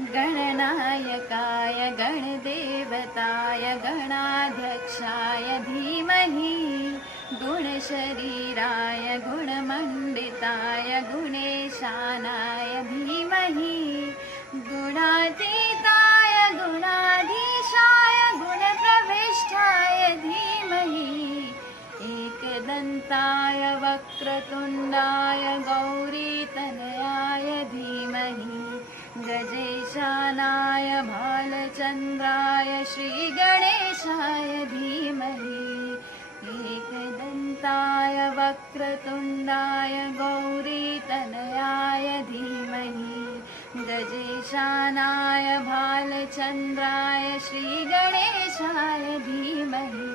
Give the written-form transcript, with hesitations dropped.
गणनायकाय गणदेवताय गणाध्यक्षाय धीमहि गुणशरीराय गुणमण्डिताय गुणेशानाय धीमहि गुणातीताय गुणाधीशाय गुणप्रविष्टाय धीमहि एकदन्ताय वक्रतुण्डाय गौरीतनयाय धीमहि गजेशानाय भालचन्द्राय श्रीगणेशाय धीमहि एकदन्ताय वक्रतुण्डाय गौरीतनयाय धीमहि गजेशानाय भालचन्द्राय श्रीगणेशाय धीमहि